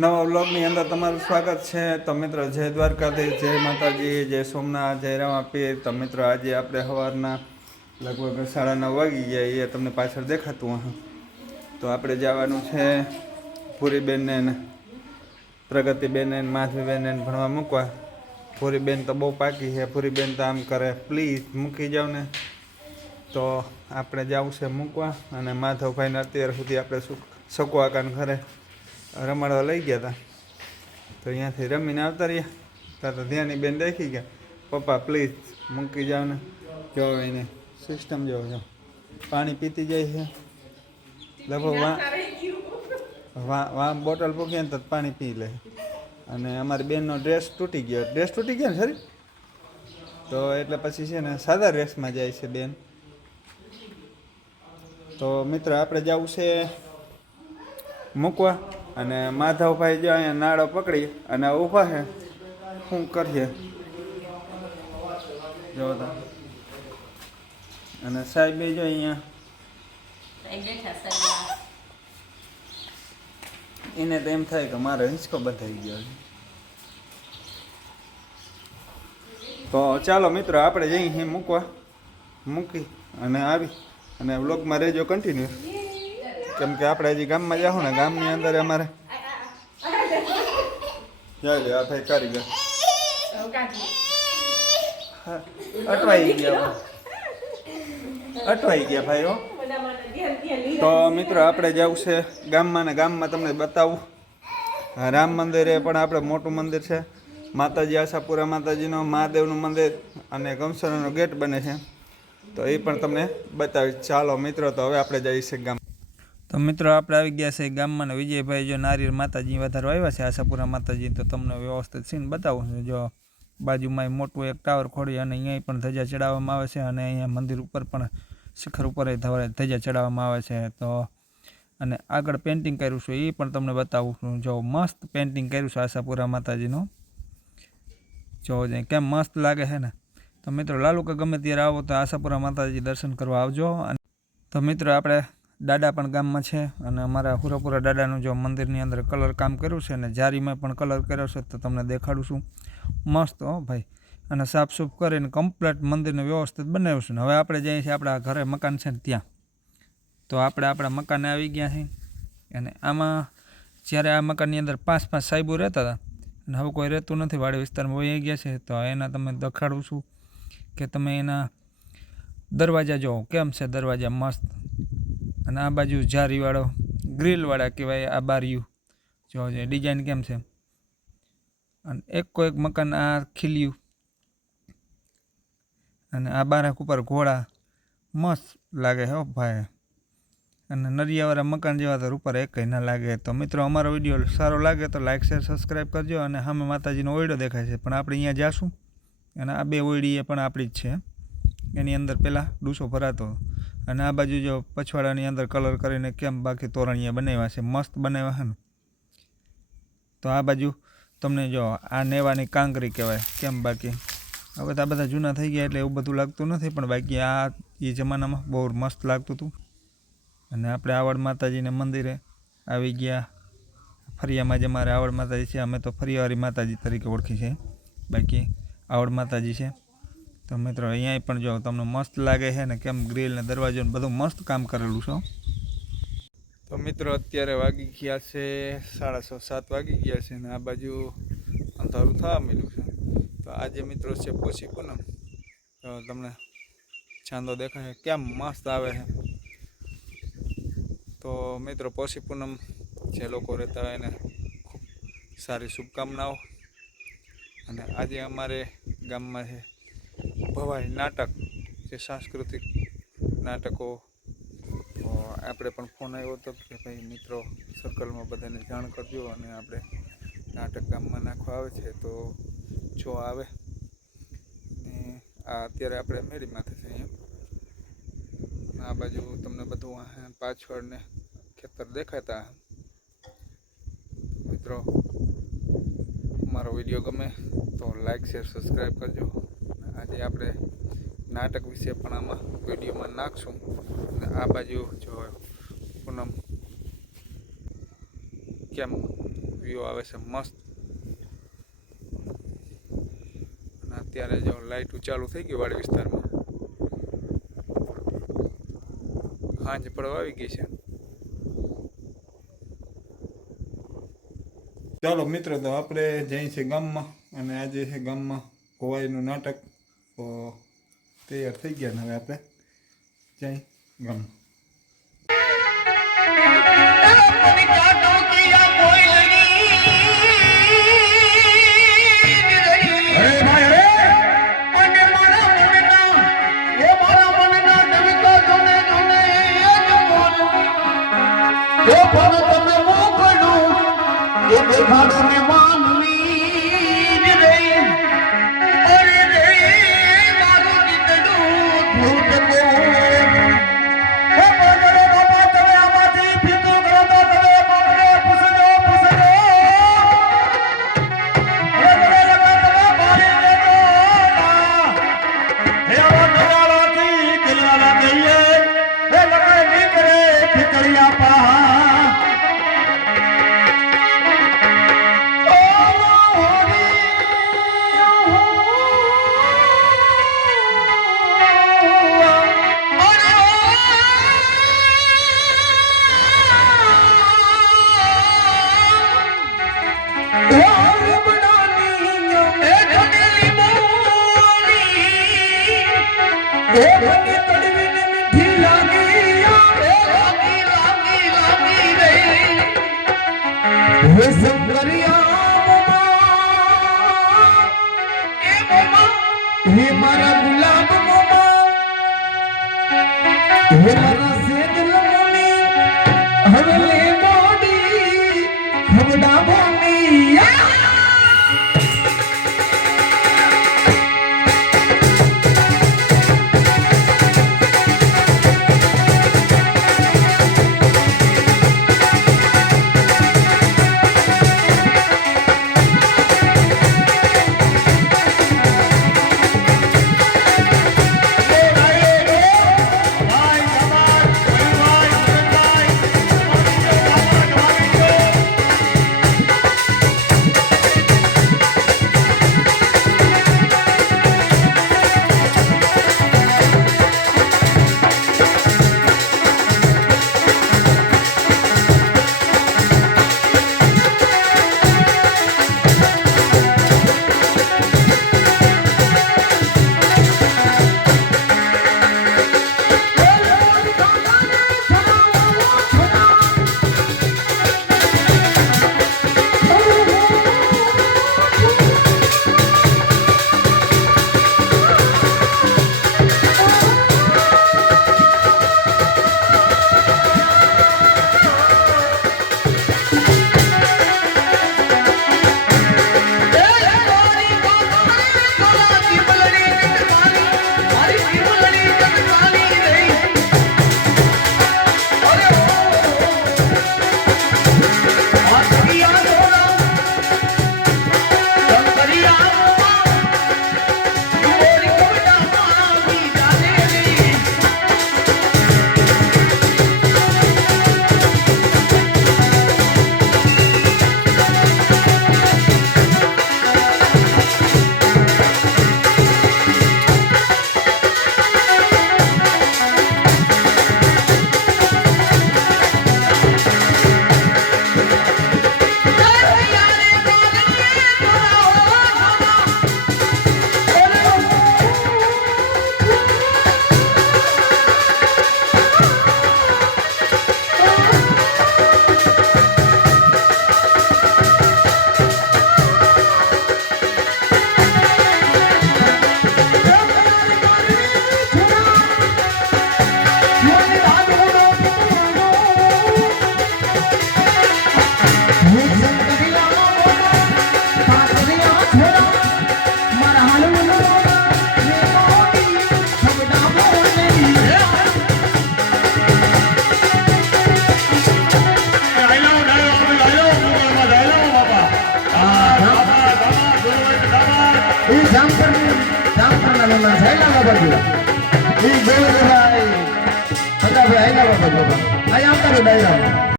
નવા વ્લોગની અંદર તમારું સ્વાગત છે. તો મિત્રો, જય દ્વારકાધીશ, જય માતાજી, જય સોમનાથ, જય આપીએ તો મિત્રો, આજે આપણે સવારના લગભગ સાડા નવ વાગી ગયા. એ તમને પાછળ દેખાતું હશે. તો આપણે જવાનું છે ભૂરીબેનને ને પ્રગતિબેનને માધવીબેનને ભણવા મૂકવા. ભૂરીબેન તો બહુ પાકી છે. ભૂરીબેન તો આમ કરે, પ્લીઝ મૂકી જાવ ને. તો આપણે જવું છે મૂકવા અને માધવભાઈને અત્યાર સુધી આપણે શું સકવાકાન ઘરે. રમાડવા લઈ ગયા હતા તો અહીંયાથી રમીને આવતા રહ્યા. ત્યાં તો ધ્યાની બેન દેખી ગયા. પપ્પા પ્લીઝ મૂકી જાઓ ને. જો એને સિસ્ટમ જો જો. પાણી પીતી જાય છે. લગભગ વા વા બોટલ પૂકીએ ને તો પાણી પી લે. અને અમારી બેનનો ડ્રેસ તૂટી ગયો. ડ્રેસ તૂટી ગયો ને સરી તો એટલે પછી છે ને સાદા ડ્રેસમાં જાય છે બેન. તો મિત્ર, આપણે જવું છે મૂકવા. અને માધવભાઈ જો અહીંયા નાળો પકડી અને ઊભા છે શું કરીએ? જો અને સાહેબે જો અહીંયા એને તો એમ થાય કે મારો હિંચકો બંધાઈ ગયો તો ચાલો મિત્રો આપણે જઈ મૂકવા. મૂકી અને આવી. અને બ્લોગમાં રહેજો કન્ટિન્યુ કેમ કે આપણે હજી ગામમાં જાઓ ને, ગામની અંદર અમારે જાય લે, આ ભાઈ કારીગર. અટવાઈ ગયા અટવાઈ ગયા ભાઈ હો તો મિત્રો, આપણે જવું છે ગામમાં ને ગામમાં તમને બતાવું. રામ મંદિરે પણ આપણે મોટું મંદિર છે. માતાજી, આશાપુરા માતાજીનો, મહાદેવનું મંદિર અને કંસરનો ગેટ બને છે. તો એ પણ તમને બતાવીશ. ચાલો મિત્રો, તો હવે આપણે જઈએ છીએ ગામ મિત્રો આપણે આવી ગયા છે ગામમાં વિજયભાઈ જો નારિયેળ માતાજી વધારે આવ્યા છે આશાપુરા માતાજી, તો તમને વ્યવસ્થિત સીન બતાવું છું. જો બાજુમાં મોટું એક ટાવર ખોડી અને અહીંયા પણ ધજા ચડાવવામાં આવે છે અને અહીંયા મંદિર ઉપર પણ શિખર ઉપર ધજા ચડાવવામાં આવે છે. તો અને આગળ પેઇન્ટિંગ કર્યું છે એ પણ તમને બતાવું છું. જો મસ્ત પેઇન્ટિંગ કર્યું છે આશાપુરા માતાજીનું. જોવો જે કેમ મસ્ત લાગે છે ને. તો મિત્રો લાલુકા ગમે ત્યારે આવો તો આશાપુરા માતાજી દર્શન કરવા આવજો. અને તો મિત્રો આપણે દાદા પણ ગામમાં છે અને અમારા હુરાપુરા દાદાનું જો મંદિરની અંદર કલર કામ કર્યું છે અને જારીમાં પણ કલર કર્યો છે તો તમને દેખાડું છું. મસ્ત હો ભાઈ. અને સાફ સૂફ કરીને કમ્પ્લેટ મંદિરને વ્યવસ્થિત બનાવ્યું છે ને હવે આપણે જઈએ છીએ આપણા ઘરે મકાન છે ને ત્યાં. તો આપણે આપણા મકાને આવી ગયા છીએ અને આમાં જ્યારે આ મકાનની અંદર પાંચ પાંચ સાહેબો રહેતા હતા અને હવે કોઈ રહેતું નથી, વાડી વિસ્તારમાં વહી ગયા છે, તો એના તમે દેખાડું છું કે તમે એના દરવાજા જોવો. કેમ છે દરવાજા? મસ્ત. અને આ બાજુ જારીવાળો, ગ્રીલવાળા કહેવાય આ બારીયું. જોવા જઈએ, ડિઝાઇન કેમ છે? અને એક એક મકાન આ ખીલ્યું. અને આ બારક ઉપર ઘોડા. મસ્ત લાગે હો ભાઈ. અને નરિયાવાળા મકાન જેવા તો ઉપર એક ના લાગે. તો મિત્રો, અમારો વીડિયો સારો લાગે તો લાઇક શેર સબસ્ક્રાઈબ કરજો અને સામે માતાજીનો ઓયડો દેખાય છે. પણ આપણે અહીંયા જાશું. અને આ બે ઓયડી એ પણ આપણી જ છે. એની અંદર પહેલાં ડૂસો ભરાતો. અને આ બાજુ જો પછવાડાની અંદર કલર કરીને કેમ બાકી તોરણીયા બનાવ્યા છે, મસ્ત બનાવ્યા છે ને? તો આ બાજુ તમને જો આ નેવાની કાંકરી કહેવાય, કેમ બાકી? હવે તો આ બધા જૂના થઈ ગયા એટલે એવું બધું લાગતું નથી, પણ બાકી આ એ જમાનામાં બહુ મસ્ત લાગતું હતું. અને આપણે આવડ માતાજીને મંદિરે આવી ગયા. ફરિયામાં જે મારે આવડ માતાજી છે, અમે તો ફરિયાવાળી માતાજી તરીકે ઓળખી છે. બાકી આવડ માતાજી છે. તો મિત્રો અહીંયા પણ જો તમને મસ્ત લાગે છે ને કેમ ગ્રીલ ને દરવાજો ને બધું મસ્ત કામ કરેલું છે તો મિત્રો, અત્યારે વાગી ગયા છે સાડા છ સાત વાગી ગયા છે ને આ બાજુ અંધારું થવા મળ્યું છે. તો આજે મિત્રો છે પોસી પૂનમ. તો તમને ચાંદો દેખાય કેમ મસ્ત આવે છે. તો મિત્રો પોસી પૂનમ જે લોકો રહેતા હોય એને ખૂબ સારી શુભકામનાઓ. અને આજે અમારે ગામમાં છે ભવાઈ નાટક, જે સાંસ્કૃતિક નાટકો આપણે પણ ફોન આવ્યો હતો કે ભાઈ મિત્રો સર્કલમાં બધાને જાણ કરજો અને આપણે નાટક ગામમાં નાખવા આવે છે તો જો આવે. ને આ અત્યારે આપણે મેળીમાંથી માથે છે અહીંયા આ બાજુ તમને બધું પાછળ ને ખેતર દેખાતા. મિત્રો, મારો વીડિયો ગમે તો લાઈક શેર સબસ્ક્રાઈબ કરજો. આજે આપણે નાટક વિશે પણ આમાં વિડીયોમાં નાખશું. અને આ બાજુ જો પૂનમ કેમ વ્યૂ આવે છે મસ્ત. અને અત્યારે જો લાઇટ ચાલુ થઈ ગઈ વાડી વિસ્તારમાં. સાંજ પડવા આવી ગઈ છે. ચાલો મિત્રો, તો આપણે જઈએ છીએ ગામમાં. અને આજે છે ગામમાં કોવાઈનું નાટક. તો તૈયાર થઈ ગયા ને હવે આપણે જય ગમ દેખાડો ને હે મારા ગુલાબ મોમા. હે મારા જામપરના થાય ના બાપા બાબા ઈ ગયો બધા ફટાફટ આયલા બાબા આયા આવતા ડાયરા